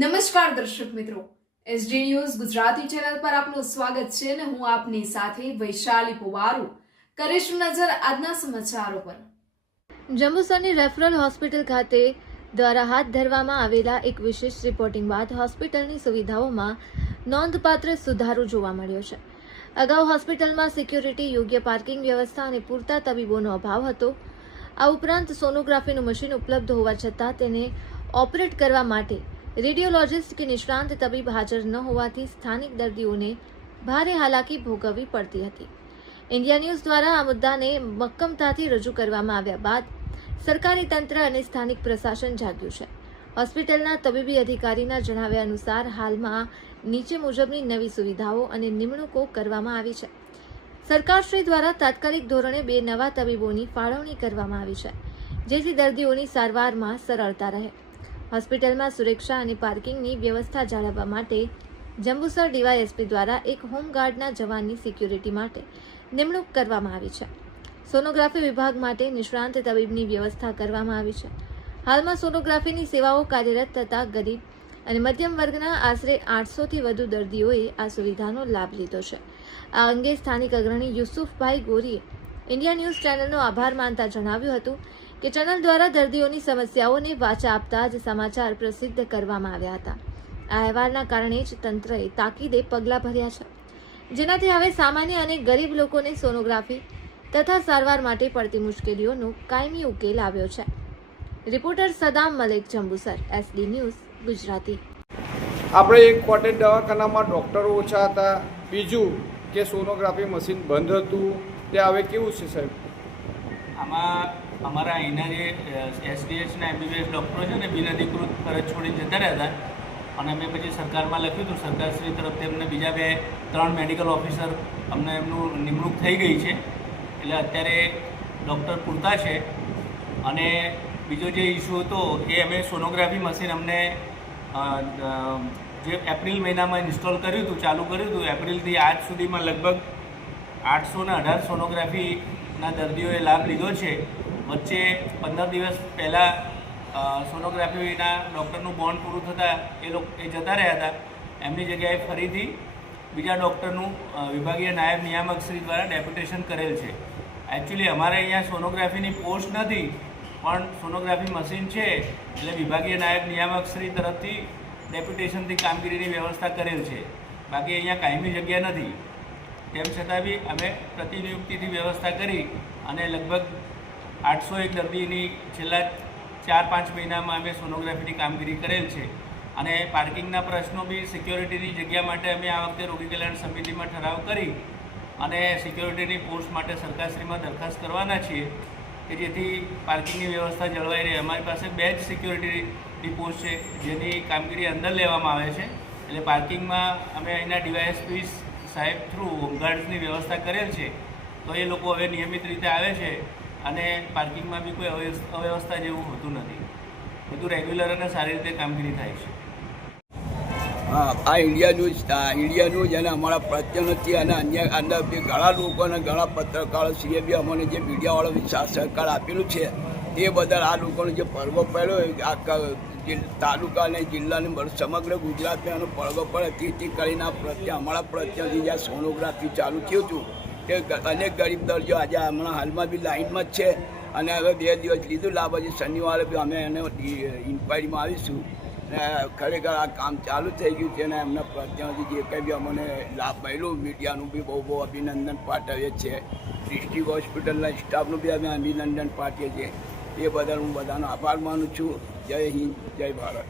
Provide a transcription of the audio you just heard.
નમસ્કાર દર્શક મિત્રો, એસડી ન્યૂઝ ગુજરાતી ચેનલ પર આપનું સ્વાગત છે અને હું આપની સાથે વૈશાલી પુવારુ કરીશું નજર આજના સમાચારો પર। જંબુસરની રેફરલ હોસ્પિટલ ખાતે દ્વારા હાથ ધરવામાં આવેલા એક વિશેષ રિપોર્ટિંગ બાદ હોસ્પિટલની સુવિધાઓમાં નોંધપાત્ર સુધારો જોવા મળ્યો છે। અગાઉ હોસ્પિટલમાં સિક્યોરિટી, યોગ્ય પાર્કિંગ વ્યવસ્થા અને પૂરતા તબીબોનો અભાવ હતો। આ ઉપરાંત સોનોગ્રાફીનું મશીન ઉપલબ્ધ હોવા છતાં તેને ઓપરેટ કરવા માટે રેડિયોલોજિસ્ટ કે નિષ્ણાંત તબીબ હાજર ન હોવાથી સ્થાનિક દર્દીઓને ભારે હાલાકી ભોગવવી પડતી હતી। ઇન્ડિયા ન્યૂઝ દ્વારા આ મુદ્દાને મક્કમતાથી રજૂ કરવામાં આવ્યા બાદ સરકારી તંત્ર અને સ્થાનિક પ્રશાસન જાગ્યું છે। હોસ્પિટલના તબીબી અધિકારીના જણાવ્યા અનુસાર હાલમાં નીચે મુજબની નવી સુવિધાઓ અને નિમણૂકો કરવામાં આવી છે। સરકારશ્રી દ્વારા તાત્કાલિક ધોરણે 2 નવા તબીબોની ફાળવણી કરવામાં આવી છે, જેથી દર્દીઓની સારવારમાં સરળતા રહે। હોસ્પિટલમાં સુરક્ષા અને પાર્કિંગની વ્યવસ્થા જાળવવા માટે જંબુસર ડીવાયએસપી દ્વારા એક હોમગાર્ડના જવાનની સિક્યુરિટી માટે નિમણૂક કરવામાં આવી છે। સોનોગ્રાફી વિભાગ માટે નિષ્ણાંત તબીબની વ્યવસ્થા કરવામાં આવી છે। હાલમાં સોનોગ્રાફીની સેવાઓ કાર્યરત થતા ગરીબ અને મધ્યમ વર્ગના આશરે 800થી વધુ દર્દીઓએ આ સુવિધાનો લાભ લીધો છે। આ અંગે સ્થાનિક અગ્રણી યુસુફભાઈ ગોરીએ ઇન્ડિયા ન્યૂઝ ચેનલનો આભાર માનતા જણાવ્યું હતું કે ચેનલ દ્વારા દર્દીઓની સમસ્યાઓને વાચા આપતા જ સમાચાર પ્રસિદ્ધ કરવામાં આવ્યા હતા। આ અહેવાલના કારણે જ તંત્રએ તાકીદે પગલાં ભર્યા છે, જેનાથી હવે સામાન્ય અને ગરીબ લોકોને સોનોગ્રાફી તથા સારવાર માટે પડતી મુશ્કેલીઓનો કાયમી ઉકેલ આવ્યો છે। Reporter Saddam Malek, Jambusar, SD news Gujarati. આપણે એક કોટેજ દવાખાનામાં ડૉક્ટરો ઓછા હતા, બીજું કે સોનોગ્રાફી મશીન બંધ હતું, તે હવે કેવું છે સાહેબ? આમાં અમારા અહીંના જે એસડીએચના એમબીબીએસ ડૉક્ટરો છે ને, બિનઅધિકૃત ફરજ છોડીને જતા રહ્યા હતા અને અમે પછી સરકારમાં લખ્યું હતું। સરકારશ્રી તરફથી અમને બીજા 2-3 મેડિકલ ઓફિસર અમને એમનું નિમણૂક થઈ ગઈ છે, એટલે અત્યારે ડૉક્ટર પૂરતા છે। અને બીજો જે ઇસ્યુ હતો એ અમે સોનોગ્રાફી મશીન અમને જે એપ્રિલ મહિનામાં ઇન્સ્ટોલ કર્યું હતું, ચાલુ કર્યું હતું। એપ્રિલથી આજ સુધીમાં લગભગ 818 સોનોગ્રાફીના દર્દીઓએ લાભ લીધો છે। વચ્ચે 15 દિવસ પહેલાં સોનોગ્રાફીના ડૉક્ટરનું બોન્ડ પૂરું થતાં એ જતા રહ્યા હતા। એમની જગ્યાએ ફરીથી બીજા ડૉક્ટરનું વિભાગીય નાયબ નિયામક શ્રી દ્વારા ડેપ્યુટેશન કરેલ છે। એકચ્યુઅલી અમારે અહીંયા સોનોગ્રાફીની પોસ્ટ નથી, પણ સોનોગ્રાફી મશીન છે, એટલે વિભાગીય નાયબ નિયામક શ્રી તરફથી ડેપ્યુટેશનથી કામગીરીની વ્યવસ્થા કરેલ છે। બાકી અહીંયા કાયમી જગ્યા નથી। તેમ છતાં બી અમે પ્રતિનિયુક્તિથી વ્યવસ્થા કરી અને લગભગ 801 દર્દીની છેલ્લા 4-5 મહિનામાં અમે સોનોગ્રાફીની કામગીરી કરેલ છે। અને પાર્કિંગના પ્રશ્નો બી, સિક્યોરિટીની જગ્યા માટે અમે આ વખતે રોગી કલ્યાણ સમિતિમાં ઠરાવ કરી અને સિક્યોરિટીની પોસ્ટ માટે સરકારશ્રીમાં દરખાસ્ત કરવાના છીએ કે જેથી પાર્કિંગની વ્યવસ્થા જળવાઈ રહે। અમારી પાસે 2 જ સિક્યોરિટીની પોસ્ટ છે, જેની કામગીરી અંદર લેવામાં આવે છે, એટલે પાર્કિંગમાં અમે અહીંના ડીવાયએસપી સાહેબ થ્રુ હોમગાર્ડ્સની વ્યવસ્થા કરેલ છે। તો એ લોકો હવે નિયમિત રીતે આવે છે અને પાર્કિંગમાં બી કોઈ અવ્યવસ્થા જેવું હોતું નથી। બધું રેગ્યુલર અને સારી રીતે કામગીરી થાય છે। આ ઇન્ડિયા ન્યૂઝ અને અમારા પ્રત્યનથી અને અન્ય ઘણા લોકો અને ઘણા પત્રકારો શ્રીએ બી અમને જે મીડિયાવાળો સહકાર આપેલું છે, તે બદલ આ લોકોનો જે પડઘો પડ્યો આખા તાલુકા અને જિલ્લાની સમગ્ર ગુજરાતમાં એનો પડઘો પડે, તેથી કરીને આ અમારા પ્રત્યેથી જ્યાં સોનોગ્રાફી ચાલુ થયું હતું કે અનેક ગરીબ દર્દીઓ આજે હમણાં હાલમાં બી લાઇનમાં જ છે અને હવે 2 દિવસ લીધું લાભ, પછી શનિવારે બી અમે એને ઇન્ક્વાયરીમાં આવીશું। ખરેખર આ કામ ચાલુ થઈ ગયું છે અને એમના પ્રત્યેથી જે કંઈ બી અમને લાભ મળ્યો, મીડિયાનું બી બહુ અભિનંદન પાઠવીએ છીએ। ડિસ્ટ્રિક્ટ હોસ્પિટલના સ્ટાફનું બી અમે અભિનંદન પાઠવીએ છીએ। એ બદલ હું બધાનો આભાર માનું છું। જય હિન્દ, જય ભારત।